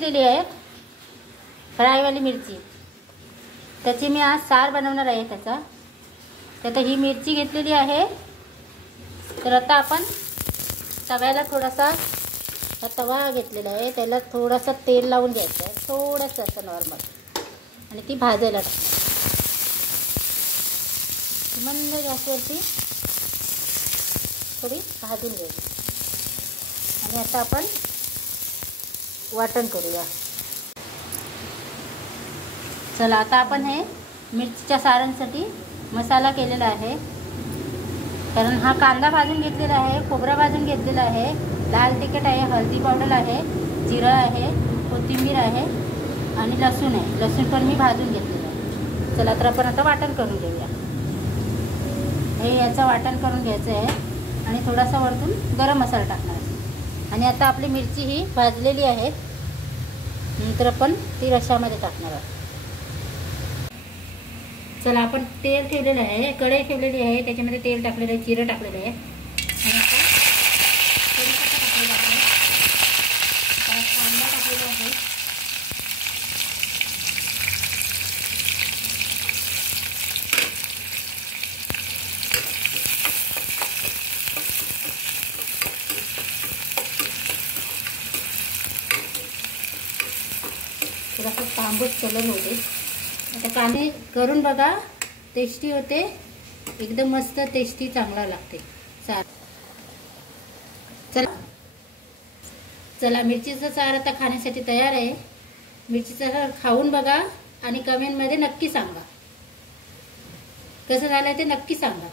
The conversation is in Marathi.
घेतलेली आहे, फ्रायवाली मिरची. त्याची मी आज सार बनवणार आहे त्याचा. तर ही मिरची घेतलेली आहे. तर आता आपण तव्याला थोडासा तवा घेतलेला आहे, त्याला थोडासा तेल लावून घ्यायचं आहे, थोडंसं असं नॉर्मल, आणि ती भाजायला टाकायची मंद गॅसवरती, थोडी भाजून घ्यायची. आणि आता आपण वाटण करूया. चला आता आपण हे मिरचीच्या सारणसाठी मसाला केलेला आहे. कारण हा कांदा भाजून घेतलेला आहे, खोबरा भाजून घेतलेला आहे, लाल तिखट आहे, हळदी पावडर आहे, जिरं आहे, कोथिंबीर आहे आणि लसूण आहे. लसूण पण मी भाजून घेतलेलं आहे. चला तर आपण आता वाटण करून घेऊया. हे याचं वाटण करून घ्यायचं आहे आणि थोडासा वरतून गरम मसाला टाकणार आहे. आणि आता आपली मिरची ही भाजलेली आहे, नंतर आपण ती रश्श्यामध्ये टाकणार आहोत. चला आपण तेल ठेवलेलं आहे, कढई ठेवलेली आहे, त्याच्यामध्ये तेल टाकलेलं आहे, जिरं टाकलेलं आहे आणि आता कढीपत्ता टाकलेला आहे, कांदा टाकलेला आहे. थोडासा तांबूस कलर होते. आता कांदे करून बघा, टेस्टी होते, एकदम मस्त टेस्टी, चांगला लागते सार. चला चला मिरचीचं सार आता खाण्यासाठी तयार आहे. मिरचीचं सार खाऊन बघा आणि कमेंटमध्ये नक्की सांगा कसं झालं ते, नक्की सांगा.